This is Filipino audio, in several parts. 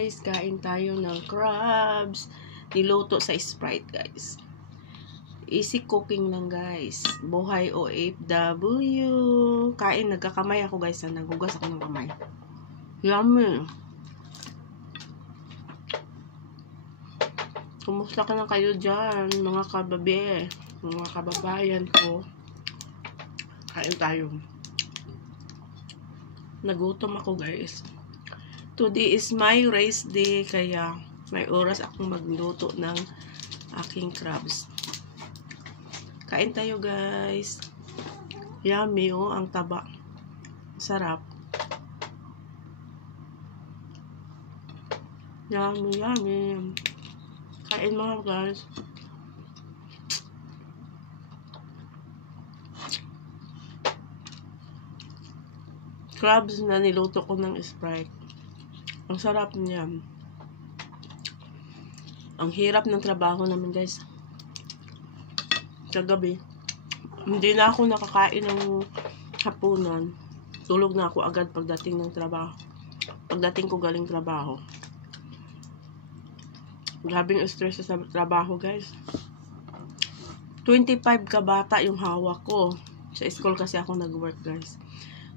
guys, kain tayo ng crabs. Niluto sa Sprite guys. Easy cooking lang guys. Buhay OFW. Kain, nagkakamay ako guys. Nagugas ako ng kamay. Yummy. Kumusta ka na kayo dyan, mga kababe, mga kababayan ko? Kain tayo. Nagutom ako guys. Today is my race day, kaya may oras akong magluto ng aking crabs. Kain tayo guys. Yummy oh, ang taba. Sarap. Yummy, yummy. Kain mga guys. Crabs na niluto ko ng Sprite. Ang sarap niya. Ang hirap ng trabaho namin guys. Kagabi, hindi na ako nakakain ng hapunan. Tulog na ako agad pagdating ng trabaho. Pagdating ko galing trabaho. Grabing stress sa trabaho guys. 25 kabata yung hawak ko. Sa school kasi ako nag-work guys.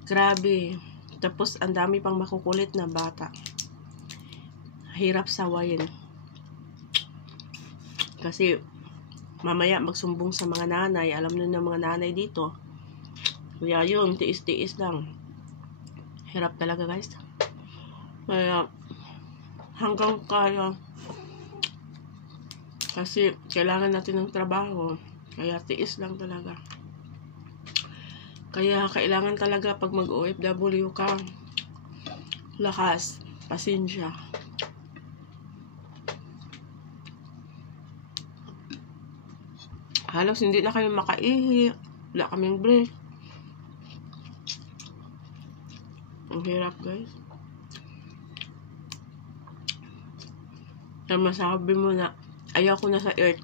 Grabe. Tapos ang dami pang makukulit na bata. Hirap sawayin. Kasi mamaya magsumbong sa mga nanay. Alam nyo na mga nanay dito. Kaya yun, tiis-tiis lang. Hirap talaga guys. Kaya hanggang kaya. Kasi kailangan natin ng trabaho. Kaya tiis lang talaga. Kaya kailangan talaga pag mag-OFW ka, lakas, pasensya. Halos hindi na kayo makaihi. Wala kaming break. Ang hirap guys. Kaya masabi mo na ayaw ko na sa earth.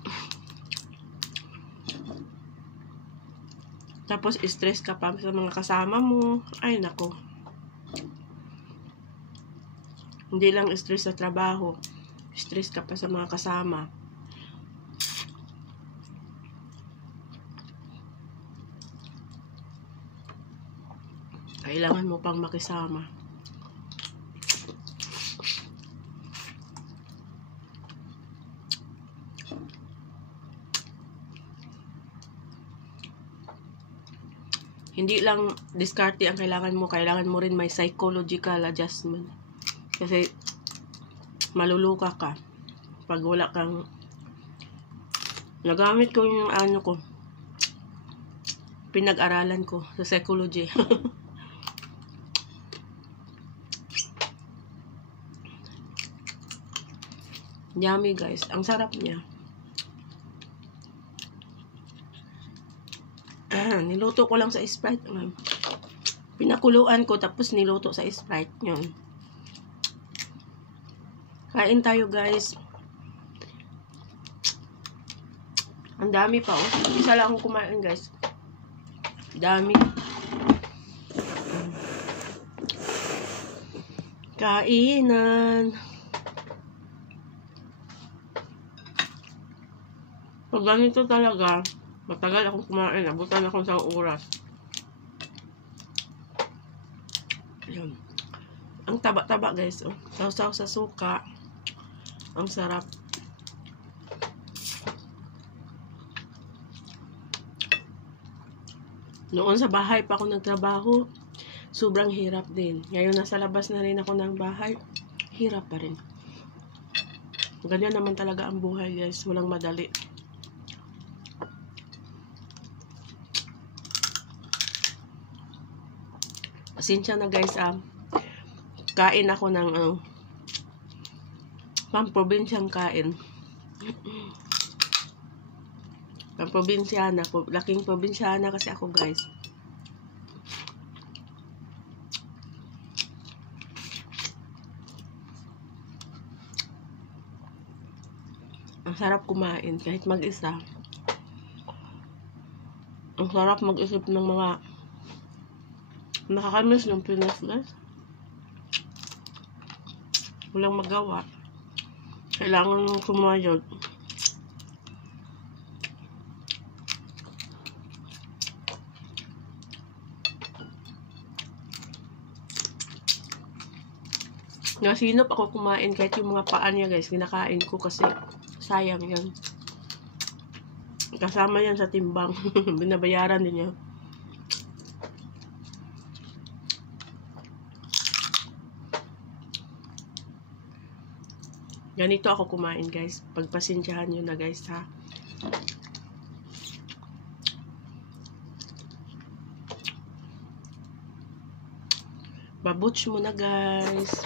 Tapos stress ka pa sa mga kasama mo. Ay nako. Hindi lang stress sa trabaho. Stress ka pa sa mga kasama. Kailangan mo pang makisama. Hindi lang diskarte ang kailangan mo rin may psychological adjustment. Kasi maluluka ka pag wala kang nagamit ko yung ano ko, pinag-aralan ko sa psychology. Yummy guys, ang sarap niya. Niluto ko lang sa Sprite. Pinakuluan ko tapos niluto sa Sprite yun. Kain tayo guys. Ang dami pa oh. Isa lang akong kumain guys. Dami. Kainan. Pag ganito talaga, matagal akong kumain. Abutan akong sa oras. Ayun. Ang taba-taba guys. Oh. Sausaw sa suka. Ang sarap. Noon sa bahay pa ako nagtrabaho. Sobrang hirap din. Ngayon nasa labas na rin ako ng bahay. Hirap pa rin. Ganyan naman talaga ang buhay guys. Walang madali. Pasensya na guys, kain ako ng pamprobinsyang kain. Pamprobinsyana, laking probinsyana kasi ako guys. Ang sarap kumain kahit mag-isa. Ang sarap mag-isip ng mga nakakamiss ng Pinas guys. Walang magawa. Kailangan kumayod. Nasinop ako kumain kahit yung mga paa niya guys, kinakain ko kasi sayang yan. Kasama yan sa timbang. Binabayaran din niya. Ganito ako kumain guys. Pagpasensyahan nyo na guys ha. Babutch mo na guys.